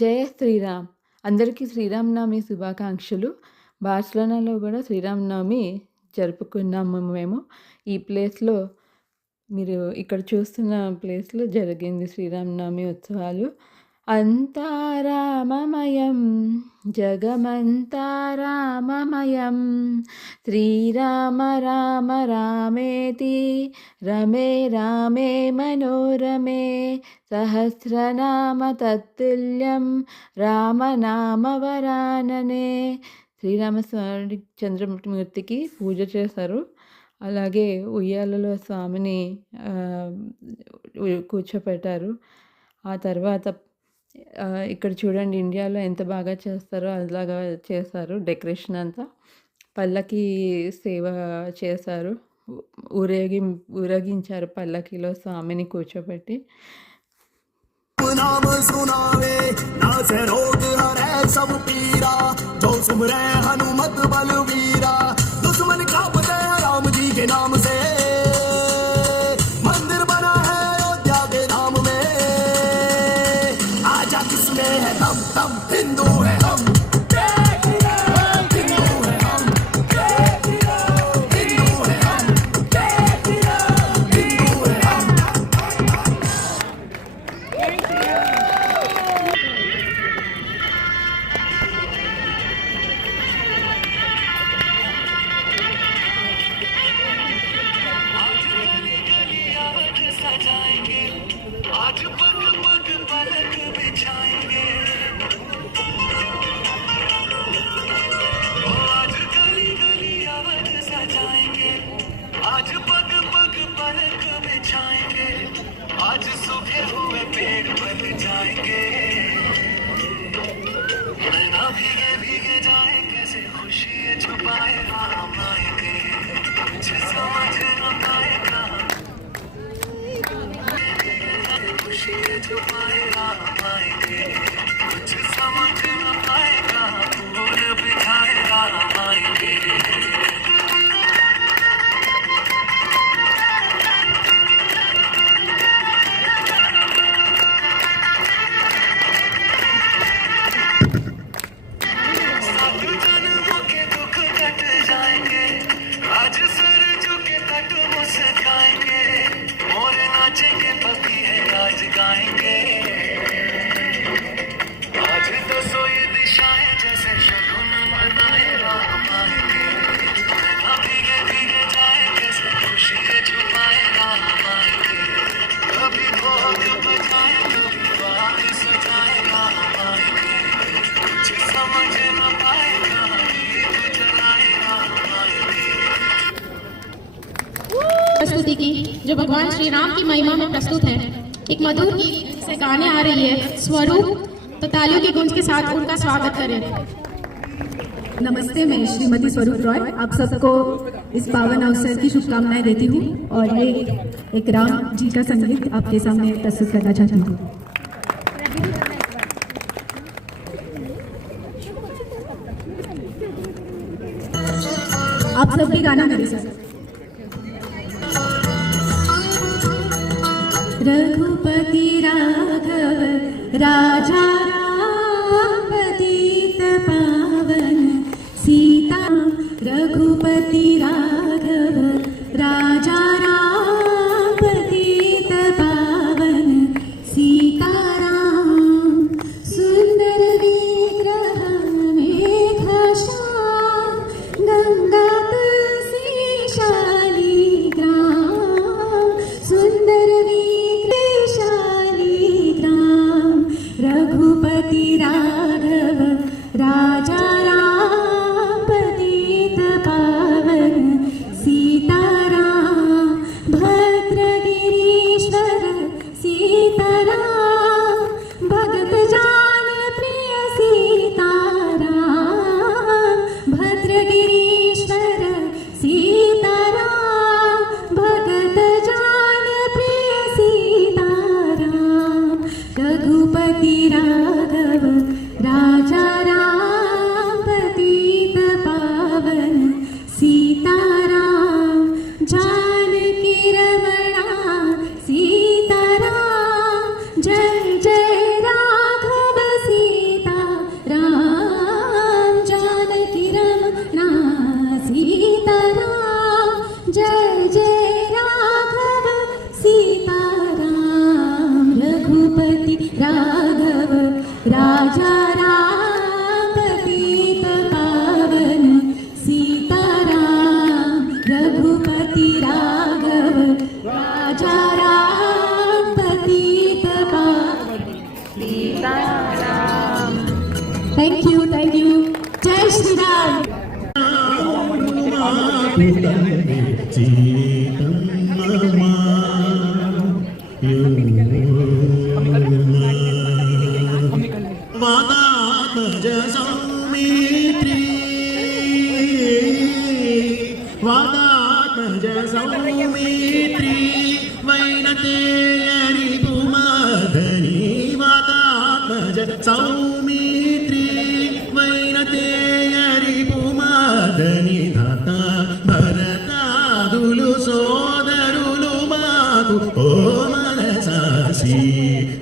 జయ శ్రీరామ్! అందరికీ శ్రీరామనవమి శుభాకాంక్షలు. బార్సిలోనాలో గూడా శ్రీరామనవమి జరుపుకున్నాము మేము. ఈ ప్లేస్‌లో మీరు ఇక్కడ చూస్తున్న ప్లేస్‌లో జరిగింది శ్రీరామనవమి ఉత్సవాలు. అంతా రామమయం జగమంతా రామమయం శ్రీరామ రామ రామేతి రమే రామే మనోరమే సహస్రనామ తత్తుల్యం రామనామవరాననే. శ్రీరామస్వామి చంద్రమూర్తికి పూజ చేశారు. అలాగే ఉయ్యాలలో స్వామిని కూర్చోపెట్టారు. ఆ తర్వాత ఇక్కడ చూడండి ఇండియాలో ఎంత బాగా చేస్తారో అలాగా చేశారు డెకరేషన్ అంతా. పల్లకి సేవ చేశారు. ఊరేగించారు పల్లకిలో స్వామిని కూర్చోబెట్టి. नाम सुनावे ना से रोग हरे सब पीरा जो सुमरे हनुमत बलवीरा दुश्मन कांपते राम जी के नाम से मंदिर बना है अयोध्या के नाम में आजा किसमें है दम दम हिंदू है हम आज पग पग पलक बिछाएंगे आज गली गली अवध सजाएंगे आज पग पग पलक बिछाएंगे आज सूखे हुए पेड़ बन जाएंगे नैना भीगे भीगे जाए कैसे खुशी छुपाए राम आएंगे कुछ समझ न आएगा छुपाए राम आएंगे कुछ समझ न पाएगा फूल बिछाए राम आएंगे साधु जन्मों के दुख कट जाएंगे आज सर झुके तट मुस्काएंगे मोर नाचेंगे पपी है आज गाएंगे आज तो सोई दिशाएं जैसे शगुन मनाए राम आएंगे भीगे भीगे जाए कैसे खुशी छुपाए राम आएंगे कभी भोग बजाए कभी बाग सजाए राम आएंगे कुछ समझ न पाएगा दीप जलाए राम आएंगे। प्रस्तुति की जो भगवान श्री राम की महिमा में प्रस्तुत है, एक मधुर गीत से गाने आ रही है स्वरूप, तो तालियों की गूंज के साथ उनका स्वागत करें। नमस्ते, मैं श्रीमती स्वरूप रॉय आप सबको इस पावन अवसर की शुभकामनाएं देती हूँ और ये एक राम जी का संगीत आपके सामने प्रस्तुत करना चाहती हूँ। आप सब भी गाना मेरे साथ। रघुपति राघव राजा राम पतित पावन सीता रघुपति राघव राजा राम पतित पावन सीताराम सुंदर विग्रह मेघश्याम गंगा तुलसी शालिग्राम सुंदर रघुपति राघव राजा राम पतित पावन सीताराम भद्रगिरीश्वर सीताराम भगत जान प्रिय सीताराम भद्रगिरीश्वर सीताराम भगत जान प्रिय सीताराम रघुपति राघव राजा राम पतित पावन सीताराम रघुपति राघव राजा राम पतित पावन सीताराम। थैंक यू जय श्री राम। वादात्मज सौमित्री वैनतेयरि पुमादनी वादात्मज सौमित्री वैनतेयरि पुमादनी धाता भरतादुलु सोदरुलु माకు ఓ మనసాసి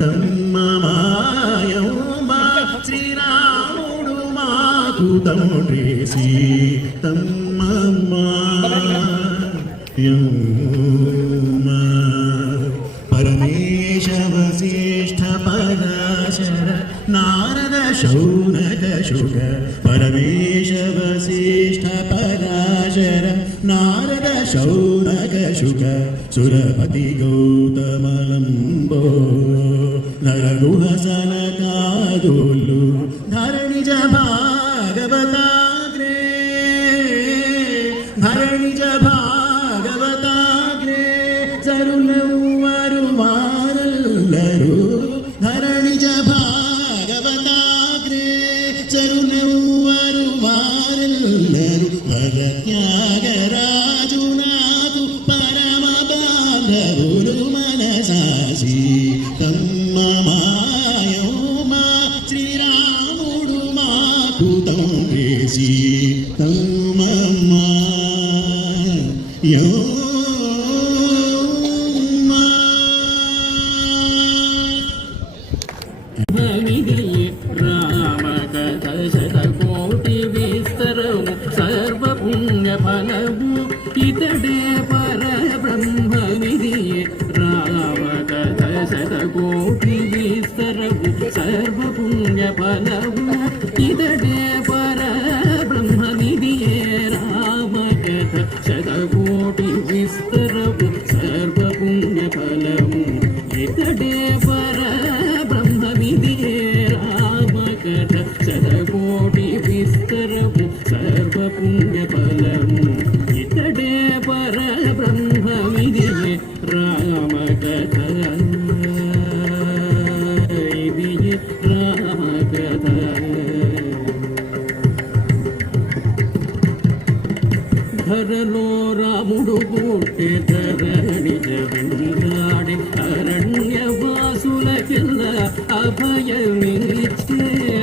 తమ్మ మాయమ్మా శ్రీరాముడు మాకు తండ్రేసి తమ్మమ్మా యమ్మా పరమేశ వశిష్ఠ పరాశర నారద శౌనక శుగ పరమేశ వశిష్ఠ పరాశర నారద శౌనక శుగ సురపతి గౌతమలంబో నరగుహసన కాదులు ధరణిజ భాగవతాగ్రే ధరణిజ భాగవతాగ్రే సరులెవ్వరు వారల్లరు ధరణిజ భాగవతాగ్రే సరులెవ్వరు వారల్లరు భగత్యాగరాజు నాకు పరమ బాంధవులు మనసాసి తమ్మ మాయమ్మా శ్రీరాముడు మాకు తండ్రేసి తమ్మమ్మా యమ్మా రామ కథ శతకోటి విస్తరము సర్వపుణ్య ఫలము ఇతడే పర బ్రహ్మనిధియే రామ కథ శతకోటి విస్తరము సర్వపుణ్య ఫలము ఇతడే పర బ్రహ్మనిధియే రామ కథ శతకోటి విస్తరము సర్వపుణ్య ఫలము ఇతడే పర బ్రహ్మనిధియే రామ కథ శతకోటి విస్తరము సర్వపుణ్య ఫలము ఇతడే పర బ్రహ్మనిధియే రామ కథ ఇదియే రామ కథ ధరలో రాముడు పుట్టే ధరణి జగన్నాడే అరణ్యవాసులకెల్ల అభయమిచ్చే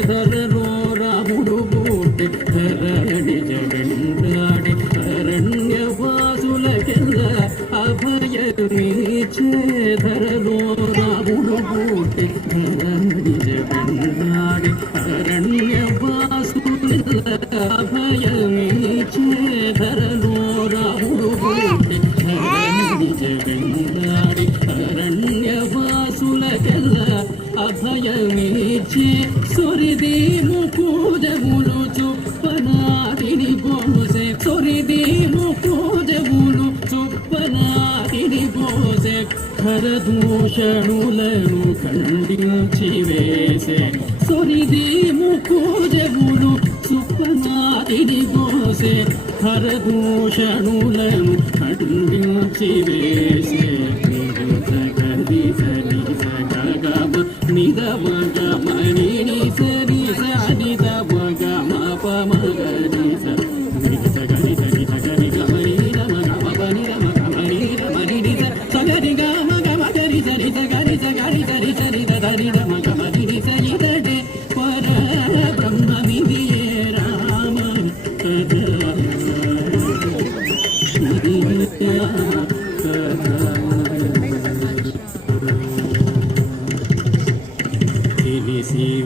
ధరలో రాముడు పుట్టే ధరణి జగన్నాడే అరణ్యవాసులకెల్ల అభయమిచ్చే ధరలో రాముడు పుట్టే ధరణి జగన్నాడే అరణ్యవాసులెల్ల అభయమిచ్చే ధరలో రాముడు పుట్టే ధరణి జగన్నాడే అరణ్యవాసులకెల్ల అభయమిచ్చే సొరిది ముకుజములు చుప్పనాటిని పోసే సొరిది ముకుజములు చుప్పనాటిని పోసే ఖరదూషణులను ఖండించి వేసే సొరిది ముకుజములు చుప్పనాటిని పోసే ఖరదూషణులను ఖండించి వేసే నిదమ గమని సరి సని దమ గమ పమ గరి సరి సరి సగరి గమని రమ గమ పని రమ గమని రమని ని సగరి గమ గమ గరి సరి సగరి సగరి సరి సరి దరి రమ గమని సరి దడే పర బ్రహ్మనిధియే రామ కథ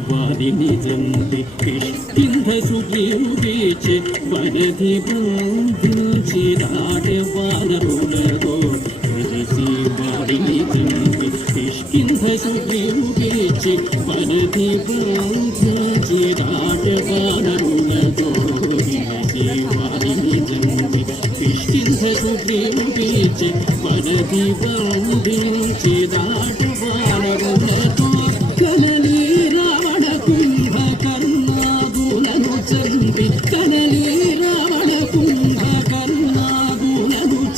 వారిని జంతి కిష్కింధ సుఖీచే వరది బంధించి దాటే వానరులతో తెలిసి వారిని జంతి కిష్కింధ సుఖీచే బంధించి మనది బంధించి దాటగానరులతో వారిని చంపి కిష్కింధకు ప్రేమించి మనది బంధించి దాటగానరులతో కనలి రావణ కుంభకర్ణాదులను చంపి కనలి రావణ కుంభకర్ణాదులను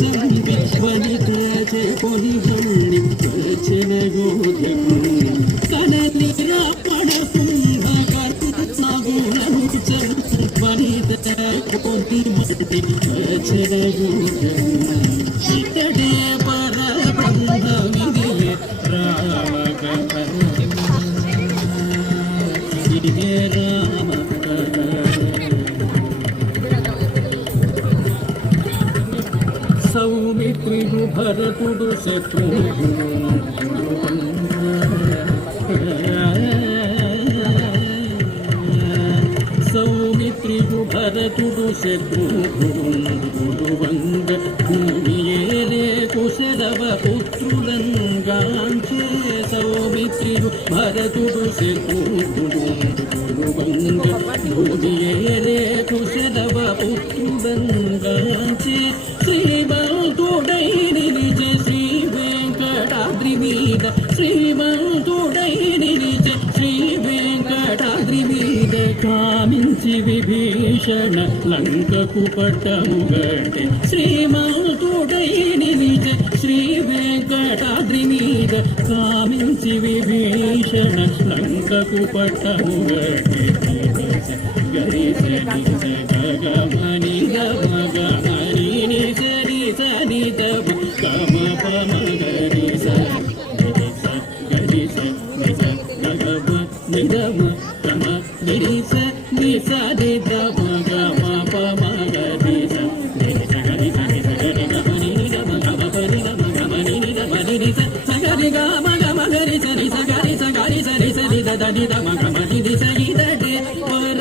చంపి వనిత కొని బండి కనలి రావణ కుంభకర్ణాదులను చంపి వనిత కొని బండి ఇతడే పరబ్రహ్మ విధియే రామ కథ ఇదే రామ కథ సౌమిత్రుడు భరతుడు శత్రుఘ్నుడు సౌమిత్రుడు భరతుడు శత్రుఘ్నుడు వంగ భూమియేలే కుశలవ పుత్రులంగాంచే సౌమిత్రుడు భరతుడు శత్రుఘ్నుడు వంగ భూమియేలే కుశలవ పుత్రులంగాంచే శ్రీమంతుడై నిలిచే శ్రీ వెంకటాద్రి మీద శ్రీమంతుడై నిలిచే శ్రీ వెంకటాద్రి మీద కామించి విభీషణ లంకకు పట్టము గట్టే శ్రీమంతుడై నిలిచే శ్రీ వెంకటాద్రి మీద కామించి విభీషణ లంకకు పట్టము గట్టే గరిస గగమని గమగమని నిసరి సని తబ గమ పమ గరిస గరిస నిస గగమ నిగమ గమ నిరిస నిస ని తబ గమ పమ గరిస నిరిస గరిస నిస గరి గమ ని గమ గమ పరి గమ గమ ని గమ నిరిస సగరి గమ గమ గరిస నిస గరిస గరిస నిస ని దద ని దమ గమ నిరిస ఇదటే పర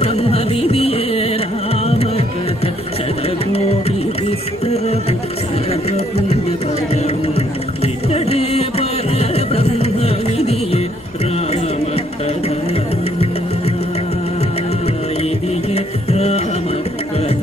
బ్రహ్మ విధియే రామ కథ శతకోటి విస్తరపు సర్వపుణ్య పదము ఇతడే పర బ్రహ్మ విధియే రామ కథ ఇదియే రామ కథ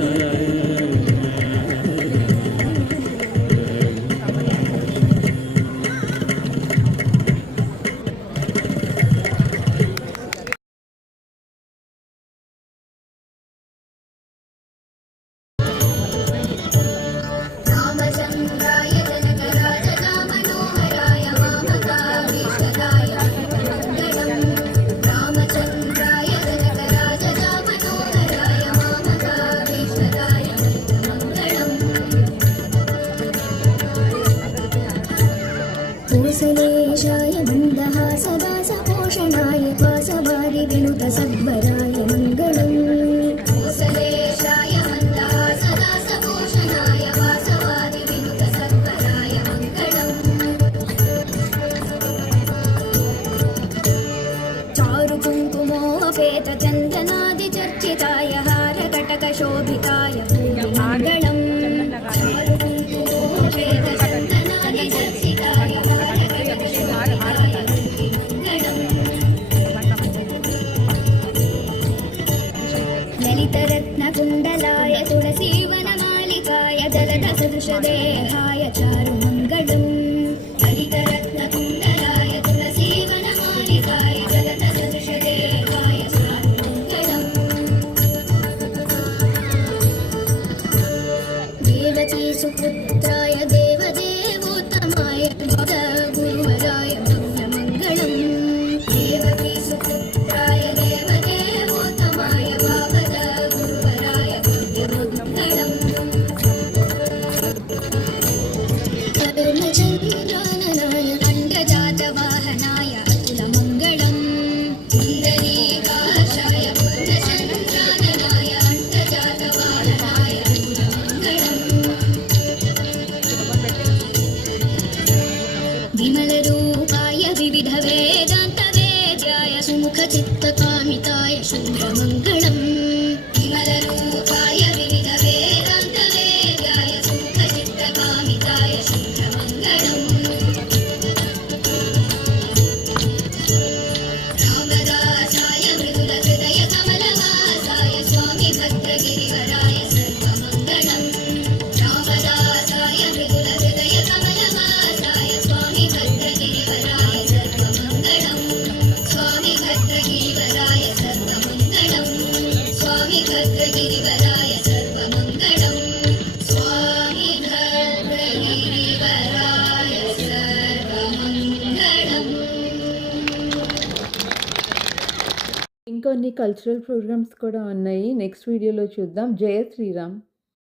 रामचन्द्राय जनकराजनामनोहराय मामकाभीष्टदाय मङ्गलम् रामचन्द्राय जनकराजनामनोहराय मामकाभीष्टदाय मङ्गलम् कोसलेशाय मन्दहासदासपोषणाय वासवारि विनुतसद्वराय मङ्गलम् कोसलेशाय मन्दहासदासपोषणाय वासवारि विनुतसद्वराय मङ्गलम् चारुकुङ्कुमोपेतचन्दनादिचर्चिताय हारकटकशोभिताय मङ्गलम् चारुकुङ्कुमोपेतचन्दनादिचर्चिताय हारकटकशोभिताय मङ्गलम् ललितरत्नकुण्डलाय तुलसीवनमालिकाय दलदसदृशदेहाय चारुमङ्गलम् ललितरत्नकुण्डलाय तुलसीवनमालिकाय दलदसदृशदेहाय चारुमङ्गलम् देवकीसुपुत्राय देवदेवोत्तमाय गुरुवराय भव्यमङ्गलम् देवकीसुपुत्राय देवदेवोत्तमाय भावद गुरुवराय भव्यमङ्गलम् तरुणचन्द्राननाय अण्डजातवाहनाय अतुलमङ्गलम् इन्दरीकाशाय पूर्णचन्द्राननाय अण्डजातवाहनाय अतुलमङ्गलम् विमलरूपाय विविधवेदान्तवेद्याय सुमुखचित्तकामिताय शुभमङ्गलम् विमलरूपाय विविधवेदान्तवेद्याय सुमुखचित्तकामिताय शुभमङ्गलम् కొన్ని కల్చరల్ ప్రోగ్రామ్స్ కూడా ఉన్నాయి. నెక్స్ట్ వీడియోలో చూద్దాం. జయ శ్రీరామ్.